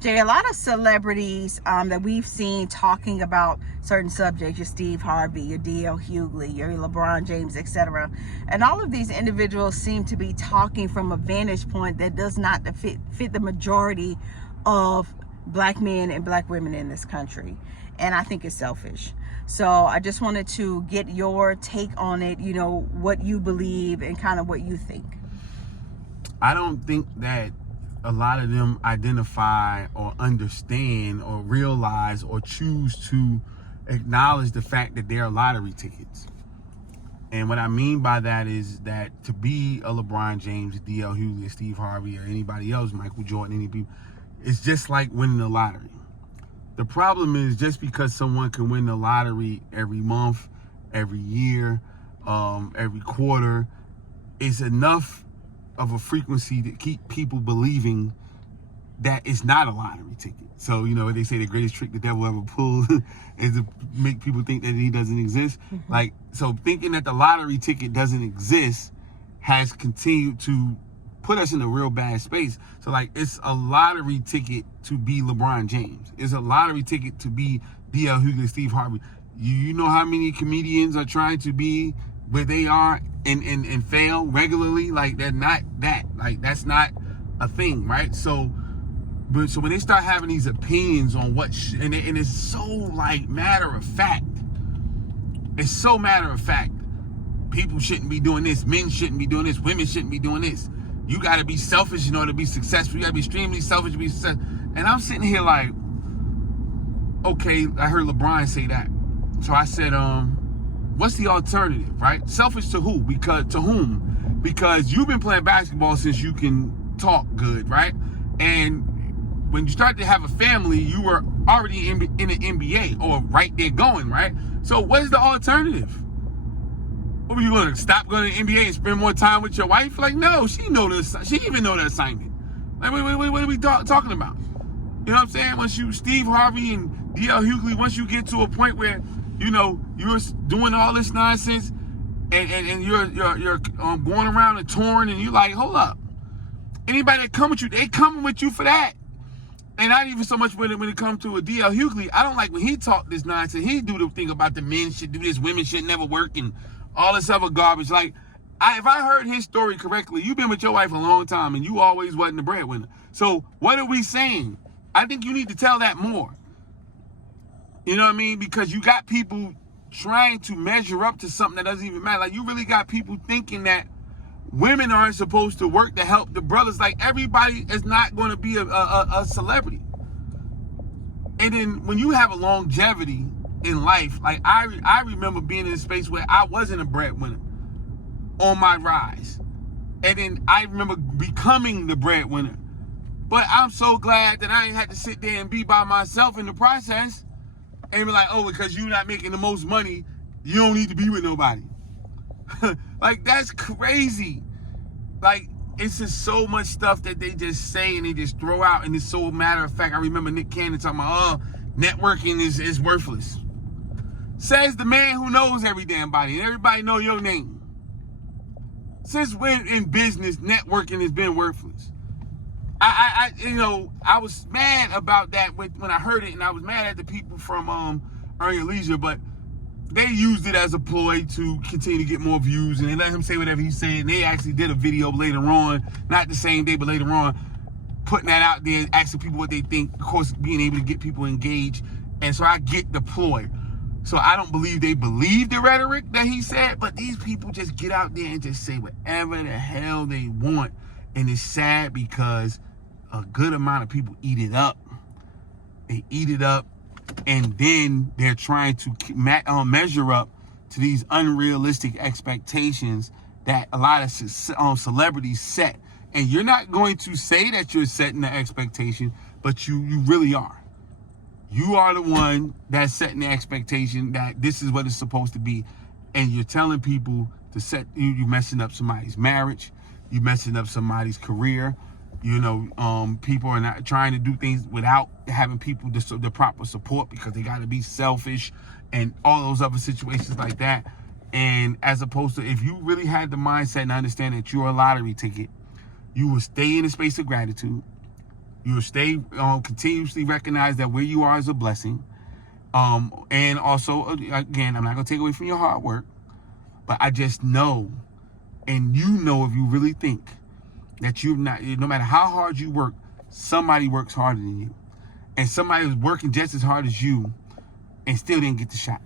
Jay, a lot of celebrities that we've seen talking about certain subjects, your Steve Harvey, your D.L. Hughley, your LeBron James, etc. And all of these individuals seem to be talking from a vantage point that does not fit the majority of black men and black women in this country. And I think it's selfish. So I just wanted to get your take on it, you know, what you believe and kind of what you think. I don't think that a lot of them identify or understand or realize or choose to acknowledge the fact that they're lottery tickets. And what I mean by that is that to be a LeBron James, D.L. Hughley, Steve Harvey, or anybody else, Michael Jordan, any people, it's just like winning the lottery. The problem is just because someone can win the lottery every month, every year, every quarter, is enough of a frequency to keep people believing that it's not a lottery ticket. So, you know, they say the greatest trick the devil ever pulled is to make people think that he doesn't exist. Mm-hmm. Like, so thinking that the lottery ticket doesn't exist has continued to put us in a real bad space. So, like, it's a lottery ticket to be LeBron James. It's a lottery ticket to be D.L. Hughley, Steve Harvey. You know how many comedians are trying to be where they are and fail regularly? Like, they're not that. Like, that's not a thing, right? So when they start having these opinions on what and it's so like matter of fact. It's so matter of fact. People shouldn't be doing this. Men shouldn't be doing this. Women shouldn't be doing this. You got to be selfish in order to be successful. You got to be extremely selfish to be successful. And I'm sitting here like, okay, I heard LeBron say that. So I said, what's the alternative, right? Selfish to who? To whom? Because you've been playing basketball since you can talk good, right? And when you start to have a family, you were already in the NBA or right there going, right? So what is the alternative? What were you going to stop going to the NBA and spend more time with your wife? Like, no, she even know the assignment. Like, what are we talking about? You know what I'm saying? Once you, Steve Harvey and D.L. Hughley, once you get to a point where, you know, you're doing all this nonsense and you're going around and touring and you're like, hold up. Anybody that come with you, they coming with you for that. And not even so much when it comes to a D.L. Hughley, I don't like when he talk this nonsense. He do the thing about the men should do this, women should never work, and all this other garbage. Like, if I heard his story correctly, you've been with your wife a long time, and you always wasn't the breadwinner. So what are we saying? I think you need to tell that more. You know what I mean? Because you got people trying to measure up to something that doesn't even matter. Like, you really got people thinking that women aren't supposed to work to help the brothers. Like, everybody is not going to be a celebrity. And then when you have a longevity in life, like I remember being in a space where I wasn't a breadwinner on my rise. And then I remember becoming the breadwinner. But I'm so glad that I ain't had to sit there and be by myself in the process and be like, oh, because you're not making the most money, you don't need to be with nobody. Like, that's crazy. Like, it's just so much stuff that they just say and they just throw out, and it's so matter of fact. I remember Nick Cannon talking about, networking is worthless. Says the man who knows every damn body, and everybody know your name. Since when in business networking has been worthless? I was mad about that when I heard it, and I was mad at the people from Earn Your Leisure, but they used it as a ploy to continue to get more views, and they let him say whatever he said. And they actually did a video later on, not the same day, but later on, putting that out there, asking people what they think, of course, being able to get people engaged. And so I get the ploy. So I don't believe they believe the rhetoric that he said, but these people just get out there and just say whatever the hell they want. And it's sad because a good amount of people eat it up. They eat it up. And then they're trying to measure up to these unrealistic expectations that a lot of celebrities set. And you're not going to say that you're setting the expectation, but you really are. You are the one that's setting the expectation that this is what it's supposed to be. And you're telling people to set, you're messing up somebody's marriage. You're messing up somebody's career. You know, people are not trying to do things without having people the proper support because they got to be selfish and all those other situations like that. And as opposed to, if you really had the mindset and understand that you're a lottery ticket, you will stay in a space of gratitude. You'll stay continuously recognize that where you are is a blessing. And also, again, I'm not going to take away from your hard work, but I just know, and you know, if you really think that you're not, no matter how hard you work, somebody works harder than you. And somebody is working just as hard as you and still didn't get the shot.